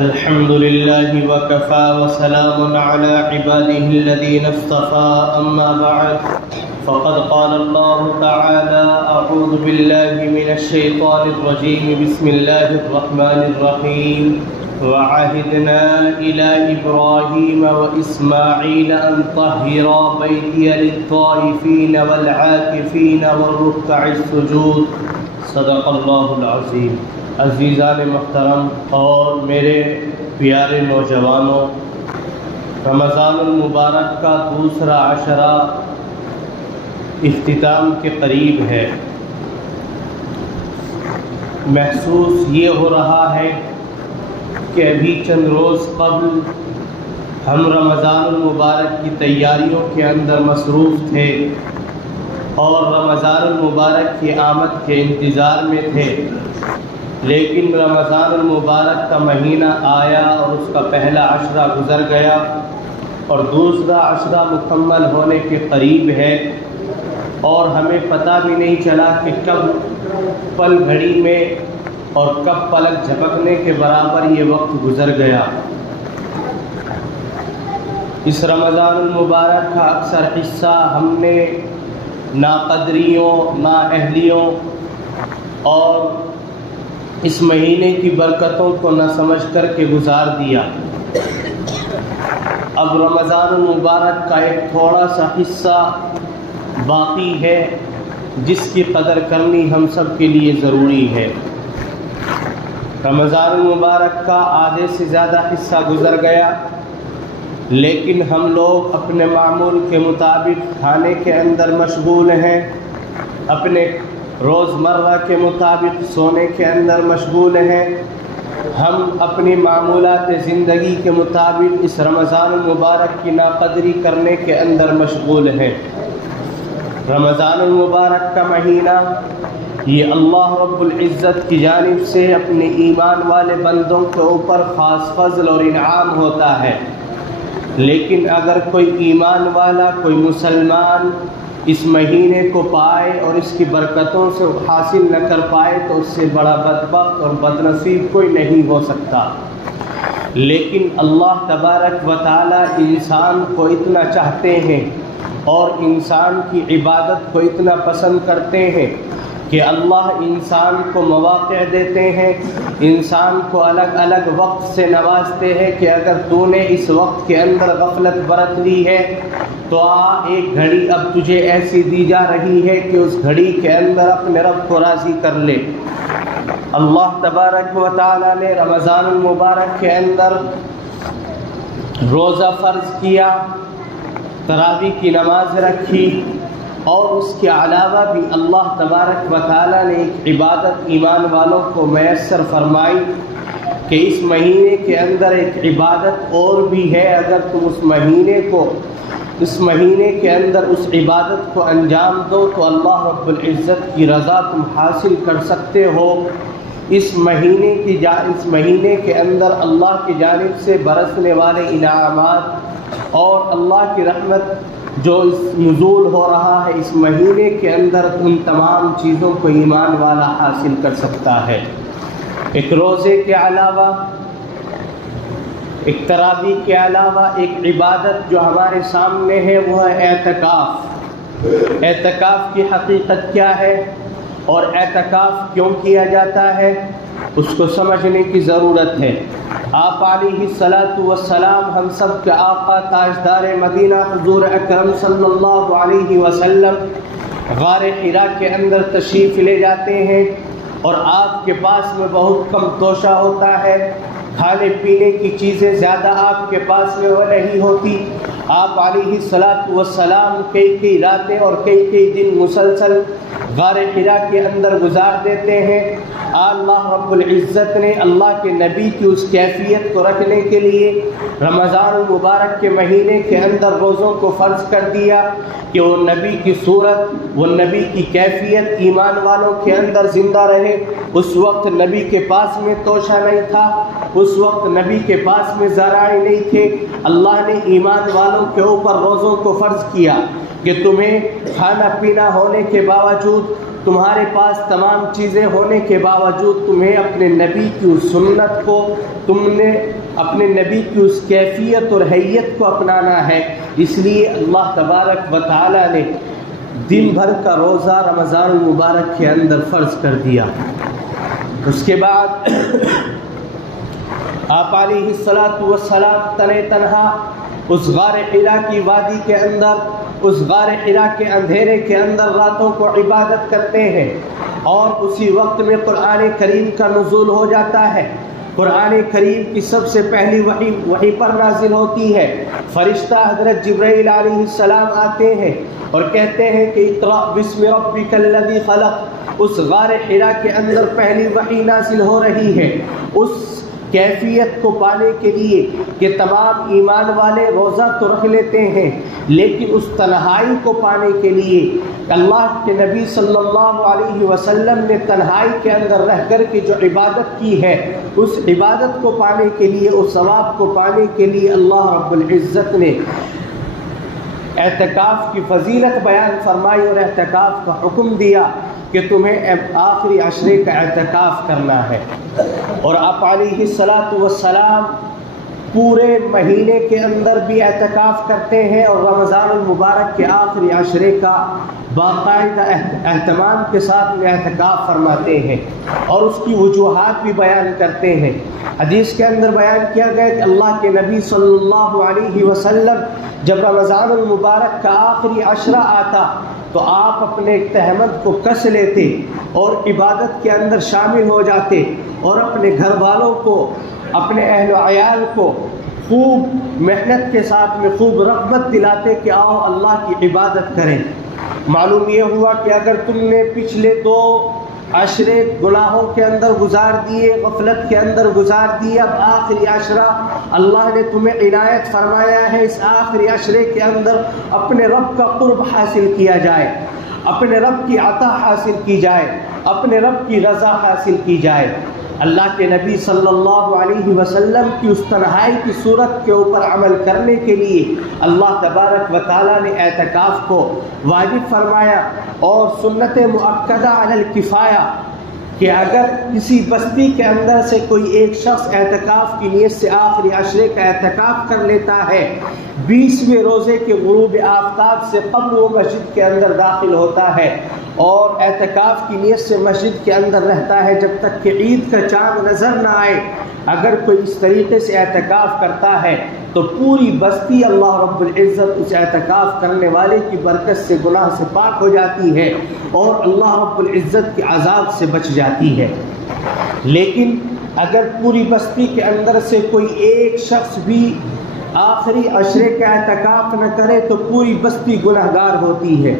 الحمد لله وكفى وسلام على عباده الذين اصطفى أما بعد فقد قال الله تعالى أعوذ بالله من الشيطان الرجيم بسم الله الرحمن الرحيم وعهدنا إلى إبراهيم وإسماعيل أن طهرا بيتي للطائفين والعاكفين والركع السجود صدق اللہ العظیم۔ عزیزان محترم اور میرے پیارے نوجوانوں، رمضان المبارک کا دوسرا عشرہ اختتام کے قریب ہے۔ محسوس یہ ہو رہا ہے کہ ابھی چند روز قبل ہم رمضان المبارک کی تیاریوں کے اندر مصروف تھے اور رمضان المبارک کی آمد کے انتظار میں تھے، لیکن رمضان المبارک کا مہینہ آیا اور اس کا پہلا عشرہ گزر گیا اور دوسرا عشرہ مکمل ہونے کے قریب ہے، اور ہمیں پتہ بھی نہیں چلا کہ کب پل گھڑی میں اور کب پلک جھپکنے کے برابر یہ وقت گزر گیا۔ اس رمضان المبارک کا اکثر حصہ ہم نے ناقدریوں، نااہلیوں اور اس مہینے کی برکتوں کو نہ سمجھ کر کے گزار دیا۔ اب رمضان المبارک کا ایک تھوڑا سا حصہ باقی ہے جس کی قدر کرنی ہم سب کے لیے ضروری ہے۔ رمضان المبارک کا آدھے سے زیادہ حصہ گزر گیا، لیکن ہم لوگ اپنے معمول کے مطابق کھانے کے اندر مشغول ہیں، اپنے روزمرہ کے مطابق سونے کے اندر مشغول ہیں، ہم اپنی معمولات زندگی کے مطابق اس رمضان المبارک کی ناقدری کرنے کے اندر مشغول ہیں۔ رمضان المبارک کا مہینہ یہ اللہ رب العزت کی جانب سے اپنے ایمان والے بندوں کے اوپر خاص فضل اور انعام ہوتا ہے، لیکن اگر کوئی ایمان والا، کوئی مسلمان اس مہینے کو پائے اور اس کی برکتوں سے حاصل نہ کر پائے تو اس سے بڑا بدبخت اور بدنصیب کوئی نہیں ہو سکتا۔ لیکن اللہ تبارک و تعالی انسان کو اتنا چاہتے ہیں اور انسان کی عبادت کو اتنا پسند کرتے ہیں کہ اللہ انسان کو مواقع دیتے ہیں، انسان کو الگ الگ وقت سے نوازتے ہیں کہ اگر تو نے اس وقت کے اندر غفلت برت لی ہے تو ایک گھڑی اب تجھے ایسی دی جا رہی ہے کہ اس گھڑی کے اندر اپنے رب کو راضی کر لے۔ اللہ تبارک و تعالی نے رمضان المبارک کے اندر روزہ فرض کیا، تراویح کی نماز رکھی، اور اس کے علاوہ بھی اللہ تبارک و تعالی نے ایک عبادت ایمان والوں کو میسر فرمائی کہ اس مہینے کے اندر ایک عبادت اور بھی ہے، اگر تم اس مہینے کے اندر اس عبادت کو انجام دو تو اللہ رب العزت کی رضا تم حاصل کر سکتے ہو۔ اس مہینے کے اندر اللہ کی جانب سے برسنے والے انعامات اور اللہ کی رحمت جو اس نزول ہو رہا ہے اس مہینے کے اندر، ان تمام چیزوں کو ایمان والا حاصل کر سکتا ہے۔ ایک روزے کے علاوہ، ایک تراویح کے علاوہ ایک عبادت جو ہمارے سامنے ہے وہ ہے اعتکاف۔ اعتکاف کی حقیقت کیا ہے اور اعتکاف کیوں کیا جاتا ہے اس کو سمجھنے کی ضرورت ہے۔ آپ علیہ الصلاۃ والسلام ہم سب کے آقا تاجدار مدینہ حضور اکرم صلی اللہ علیہ وسلم غار حرا کے اندر تشریف لے جاتے ہیں اور آپ کے پاس میں بہت کم توشہ ہوتا ہے، کھانے پینے کی چیزیں زیادہ آپ کے پاس میں وہ نہیں ہوتی۔ آپ علیہ الصلاۃ والسلام کئی راتیں اور کئی دن مسلسل غار حرا کے اندر گزار دیتے ہیں۔ اللہ رب العزت نے اللہ کے نبی کی اس کیفیت کو رکھنے کے لیے رمضان المبارک کے مہینے کے اندر روزوں کو فرض کر دیا کہ وہ نبی کی صورت، وہ نبی کی کیفیت ایمان والوں کے اندر زندہ رہے۔ اس وقت نبی کے پاس میں توشہ نہیں تھا، اس وقت نبی کے پاس میں ذرائع نہیں تھے۔ اللہ نے ایمان والوں کے اوپر روزوں کو فرض کیا کہ تمہیں کھانا پینا ہونے کے باوجود تمہارے پاس تمام چیزیں ہونے کے باوجود تمہیں اپنے نبی کی اس سنت کو، تم نے اپنے نبی کی اس کیفیت اور حیت کو اپنانا ہے، اس لیے اللہ تبارک و تعالی نے دن بھر کا روزہ رمضان المبارک کے اندر فرض کر دیا۔ اس کے بعد آپ علیہ الصلاۃ والسلام تنہا اس غار حرا کی وادی کے اندر، اس غار حرا کے اندھیرے کے اندر راتوں کو عبادت کرتے ہیں، اور اسی وقت میں قرآن کریم کا نزول ہو جاتا ہے۔ قرآن کریم کی سب سے پہلی وحی پر نازل ہوتی ہے۔ فرشتہ حضرت جبرائیل علیہ السلام آتے ہیں اور کہتے ہیں کہ اقرأ بسم ربک الذی خلق۔ اس غار حرا کے اندر پہلی وحی نازل ہو رہی ہے، اس کیفیت کو پانے کے لیے کہ تمام ایمان والے روزہ تو رکھ لیتے ہیں، لیکن اس تنہائی کو پانے کے لیے اللہ کے نبی صلی اللہ علیہ وسلم نے تنہائی کے اندر رہ کر کے جو عبادت کی ہے، اس عبادت کو پانے کے لیے، اس ثواب کو پانے کے لیے اللہ رب العزت نے اعتکاف کی فضیلت بیان فرمائی اور اعتکاف کا حکم دیا کہ تمہیں آخری عشرے کا اعتکاف کرنا ہے۔ اور آپ علیہ الصلاۃ والسلام پورے مہینے کے اندر بھی اعتکاف کرتے ہیں، اور رمضان المبارک کے آخری عشرے کا باقاعدہ اہتمام کے ساتھ میں اعتکاف فرماتے ہیں، اور اس کی وجوہات بھی بیان کرتے ہیں۔ حدیث کے اندر بیان کیا گیا کہ اللہ کے نبی صلی اللہ علیہ وسلم جب رمضان المبارک کا آخری عشرہ آتا تو آپ اپنے تہمت کو کس لیتے اور عبادت کے اندر شامل ہو جاتے، اور اپنے گھر والوں کو، اپنے اہل و عیال کو خوب محنت کے ساتھ میں خوب رغبت دلاتے کہ آؤ اللہ کی عبادت کریں۔ معلوم یہ ہوا کہ اگر تم نے پچھلے 2 عشرے گناہوں کے اندر گزار دیے، غفلت کے اندر گزار دیے، اب آخری عشرہ اللہ نے تمہیں عنایت فرمایا ہے، اس آخری عشرے کے اندر اپنے رب کا قرب حاصل کیا جائے، اپنے رب کی عطا حاصل کی جائے، اپنے رب کی رضا حاصل کی جائے۔ اللہ کے نبی صلی اللہ علیہ وسلم کی اس تنہائی کی صورت کے اوپر عمل کرنے کے لیے اللہ تبارک و تعالیٰ نے اعتکاف کو واجب فرمایا، اور سنت مؤکدہ علی الکفایہ کہ اگر کسی بستی کے اندر سے کوئی ایک شخص اعتکاف کی نیت سے آخری عشرے کا اعتکاف کر لیتا ہے، 20ویں روزے کے غروب آفتاب سے قبل وہ مسجد کے اندر داخل ہوتا ہے، اور اعتکاف کی نیت سے مسجد کے اندر رہتا ہے جب تک کہ عید کا چاند نظر نہ آئے۔ اگر کوئی اس طریقے سے اعتکاف کرتا ہے تو پوری بستی اللہ رب العزت اس اعتکاف کرنے والے کی برکت سے گناہ سے پاک ہو جاتی ہے، اور اللہ رب العزت کے عذاب سے بچ جاتی ہے۔ لیکن اگر پوری بستی کے اندر سے کوئی ایک شخص بھی آخری عشرے کا اعتکاف نہ کرے تو پوری بستی گنہگار ہوتی ہے،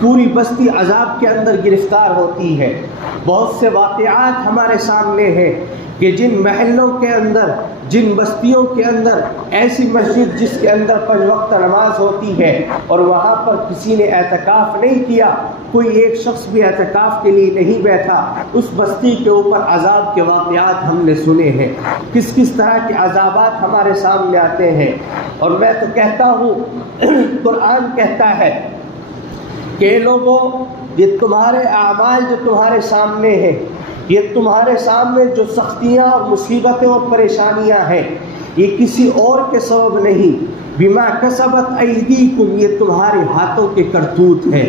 پوری بستی عذاب کے اندر گرفتار ہوتی ہے۔ بہت سے واقعات ہمارے سامنے ہیں کہ جن محلوں کے اندر، جن بستیوں کے اندر ایسی مسجد جس کے اندر 5 وقت نماز ہوتی ہے اور وہاں پر کسی نے اعتکاف نہیں کیا، کوئی ایک شخص بھی اعتکاف کے لیے نہیں بیٹھا، اس بستی کے اوپر عذاب کے واقعات ہم نے سنے ہیں، کس کس طرح کے عذابات ہمارے سامنے آتے ہیں۔ اور میں تو کہتا ہوں، قرآن کہتا ہے کہ لوگوں، یہ تمہارے اعمال جو تمہارے سامنے ہیں، یہ تمہارے سامنے جو سختیاں اور مصیبتیں اور پریشانیاں ہیں، یہ کسی اور کے سبب نہیں، بما کسبت ایدیکم، یہ تمہارے ہاتھوں کے کرتوت ہیں،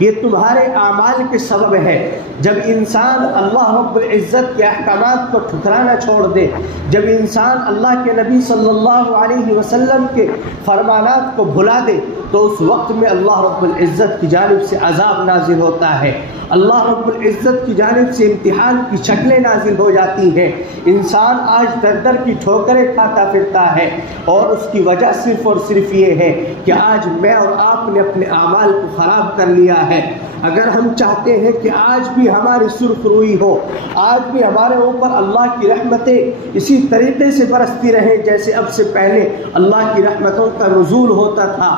یہ تمہارے اعمال کے سبب ہے۔ جب انسان اللہ رب العزت کے احکامات کو ٹھکرانا چھوڑ دے، جب انسان اللہ کے نبی صلی اللہ علیہ وسلم کے فرمانات کو بھلا دے، تو اس وقت میں اللہ رب العزت کی جانب سے عذاب نازل ہوتا ہے، اللہ رب العزت کی جانب سے امتحان کی شکلیں نازل ہو جاتی ہیں۔ انسان آج در در کی ٹھوکریں کھاتا پھرتا ہے، اور اس کی وجہ صرف اور صرف یہ ہے کہ آج میں اور آپ نے اپنے اعمال کو خراب کر لیا ہے۔ اگر ہم چاہتے ہیں کہ آج بھی ہماری سرخ روئی ہو، آج بھی ہمارے اوپر اللہ کی رحمتیں اسی طریقے سے برستی رہیں جیسے اب سے پہلے اللہ کی رحمتوں کا نزول ہوتا تھا،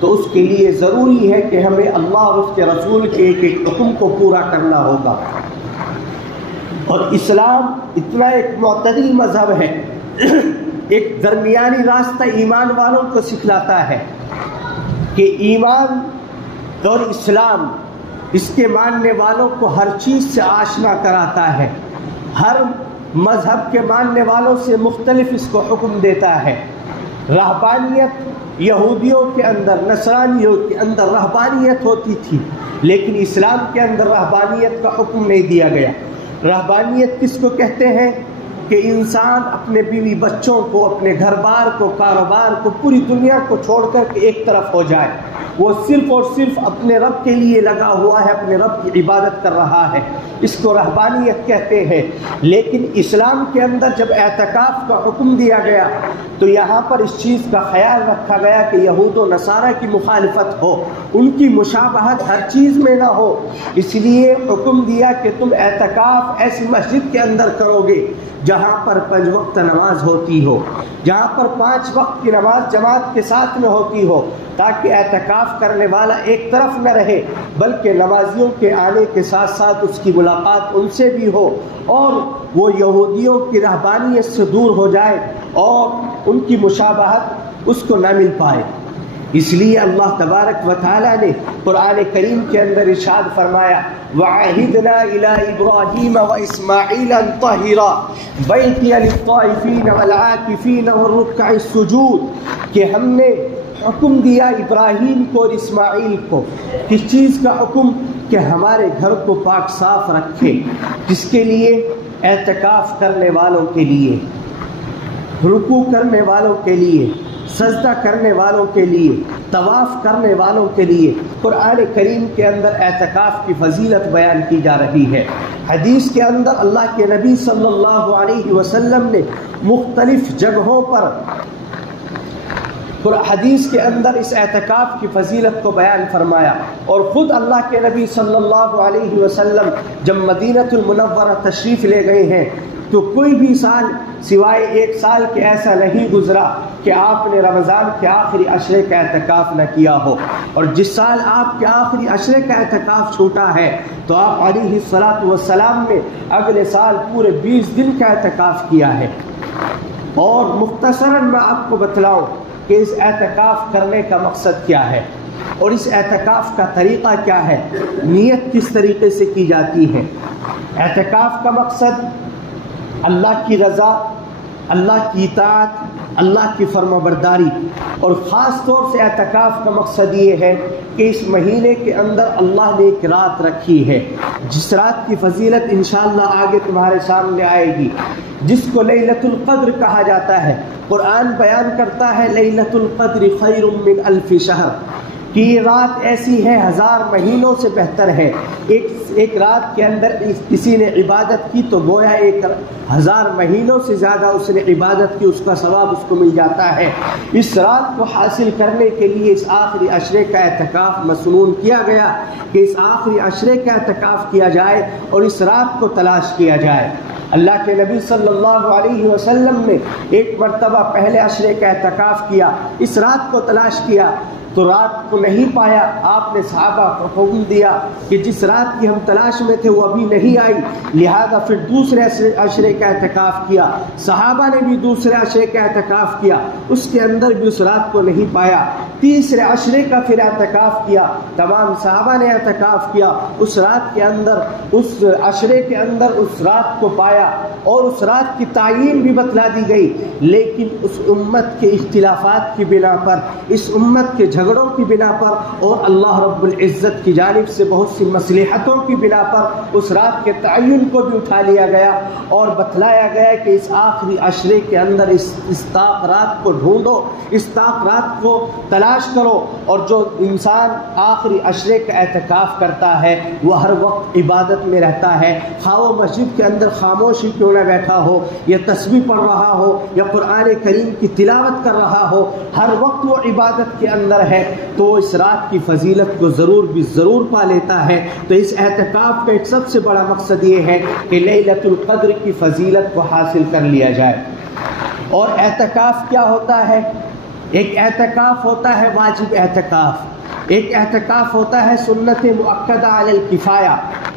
تو اس کے لیے ضروری ہے کہ ہمیں اللہ اور اس کے رسول کے ایک ایک حکم کو پورا کرنا ہوگا۔ اور اسلام اتنا ایک معتدل مذہب ہے، ایک درمیانی راستہ ایمان والوں کو سکھلاتا ہے کہ ایمان اور اسلام اس کے ماننے والوں کو ہر چیز سے آشنا کراتا ہے، ہر مذہب کے ماننے والوں سے مختلف اس کو حکم دیتا ہے۔ رہبانیت یہودیوں کے اندر، نصرانیوں کے اندر رہبانیت ہوتی تھی، لیکن اسلام کے اندر رہبانیت کا حکم نہیں دیا گیا۔ رہبانیت کس کو کہتے ہیں؟ کہ انسان اپنے بیوی بچوں کو، اپنے گھر بار کو، کاروبار کو، پوری دنیا کو چھوڑ کر کے ایک طرف ہو جائے، وہ صرف اور صرف اپنے رب کے لیے لگا ہوا ہے، اپنے رب کی عبادت کر رہا ہے، اس کو رہبانیت کہتے ہیں۔ لیکن اسلام کے اندر جب اعتکاف کا حکم دیا گیا تو یہاں پر اس چیز کا خیال رکھا گیا کہ یہود و نصارہ کی مخالفت ہو، ان کی مشابہت ہر چیز میں نہ ہو، اس لیے حکم دیا کہ تم اعتکاف ایسی مسجد کے اندر کرو گے جہاں پر 5 وقت نماز ہوتی ہو، جہاں پر 5 وقت کی نماز جماعت کے ساتھ میں ہوتی ہو، تاکہ اعتکاف کرنے والا ایک طرف نہ رہے بلکہ نمازیوں کے آنے کے ساتھ ساتھ اس کی ملاقات ان سے بھی ہو اور وہ یہودیوں کی رہبانیت سے دور ہو جائے اور ان کی مشابہت اس کو نہ مل پائے۔ اس لیے اللہ تبارک و تعالیٰ نے قرآن کریم کے اندر ارشاد فرمایا وَعَهِدْنَا إِلَىٰ إِبْرَاهِيمَ وَإِسْمَاعِيلَ أَن طَهِّرَا بَيْتِيَ لِلطَّائِفِينَ وَالْعَاكِفِينَ وَالرُّكَّعِ السُّجُودِ کہ ہم نے حکم دیا ابراہیم کو اور اسماعیل کو، کس چیز کا حکم؟ کہ ہمارے گھر کو پاک صاف رکھے، جس کے لیے اعتکاف کرنے والوں کے لیے، رکوع کرنے والوں کے لیے، سجدہ کرنے والوں کے لیے، طواف کرنے والوں کے لیے قرآن کریم کے اندر اعتکاف کی فضیلت بیان کی جا رہی ہے۔ حدیث کے اندر اللہ کے نبی صلی اللہ علیہ وسلم نے مختلف جگہوں پر حدیث کے اندر اس اعتکاف کی فضیلت کو بیان فرمایا، اور خود اللہ کے نبی صلی اللہ علیہ وسلم جب مدینہ المنورہ تشریف لے گئے ہیں تو کوئی بھی سال سوائے 1 سال کے ایسا نہیں گزرا کہ آپ نے رمضان کے آخری عشرے کا اعتکاف نہ کیا ہو، اور جس سال آپ کے آخری عشرے کا اعتکاف چھوٹا ہے تو آپ علیہ الصلاۃ والسلام نے اگلے سال پورے 20 دن کا اعتکاف کیا ہے۔ اور مختصراً میں آپ کو بتلاؤں کہ اس اعتکاف کرنے کا مقصد کیا ہے اور اس اعتکاف کا طریقہ کیا ہے، نیت کس طریقے سے کی جاتی ہے۔ اعتکاف کا مقصد اللہ کی رضا، اللہ کی اطاعت، اللہ کی فرمانبرداری، اور خاص طور سے اعتکاف کا مقصد یہ ہے کہ اس مہینے کے اندر اللہ نے ایک رات رکھی ہے، جس رات کی فضیلت انشاءاللہ آگے تمہارے سامنے آئے گی، جس کو لیلۃ القدر کہا جاتا ہے۔ قرآن بیان کرتا ہے لیلۃ القدر خیر من 1000 شہر، کہ یہ رات ایسی ہے 1000 مہینوں سے بہتر ہے۔ ایک رات کے اندر کسی نے عبادت کی تو گویا 1000 مہینوں سے زیادہ اس نے عبادت کی، اس کا ثواب اس کو مل جاتا ہے۔ اس رات کو حاصل کرنے کے لیے اس آخری عشرے کا اعتکاف مسنون کیا گیا کہ اس آخری عشرے کا اعتکاف کیا جائے اور اس رات کو تلاش کیا جائے۔ اللہ کے نبی صلی اللہ علیہ وسلم نے ایک مرتبہ پہلے عشرے کا اعتکاف کیا، اس رات کو تلاش کیا تو رات کو نہیں پایا، آپ نے صحابہ کو حکم دیا کہ جس رات کی ہم تلاش میں تھے وہ ابھی نہیں آئی، لہذا پھر دوسرے عشرے کا اعتکاف کیا۔ صحابہ نے بھی دوسرے عشرے کا اعتکاف کیا، اس کے اندر بھی اس رات کو نہیں پایا۔ تیسرے عشرے کا پھر اعتکاف کیا، تمام صحابہ نے اعتکاف کیا، اس رات کے اندر، اس عشرے کے اندر اس رات کو پایا، اور اس رات کی تعیین بھی بتلا دی گئی، لیکن اس امت کے اختلافات کی بنا پر، اس امت کے جھگڑوں کی بنا پر اور اللہ رب العزت کی جانب سے بہت سی مصلحتوں کی بنا پر اس رات کے تعین کو بھی اٹھا لیا گیا اور بتلایا گیا کہ اس آخری عشرے کے اندر اس طاق رات کو ڈھونڈو، اس طاق رات کو تلاش کرو، اور جو انسان آخری عشرے کا اعتکاف کرتا ہے وہ ہر وقت عبادت میں رہتا ہے، خواہ وہ مسجد کے اندر خاموشی کیوں نہ بیٹھا ہو، یا تسبیح پڑھ رہا ہو، یا قرآن کریم کی تلاوت کر رہا ہو، ہر وقت وہ عبادت کے اندر ہے تو اس رات کی فضیلت کو ضرور پا لیتا ہے۔ تو اس اعتکاف کا ایک سب سے بڑا مقصد یہ ہے کہ لیلۃ القدر کی فضیلت کو حاصل کر لیا جائے۔ اور اعتکاف کیا ہوتا ہے؟ ایک اعتکاف ہوتا ہے واجب اعتکاف، ایک اعتکاف ہوتا ہے سنت مؤکدہ علی الکفایہ،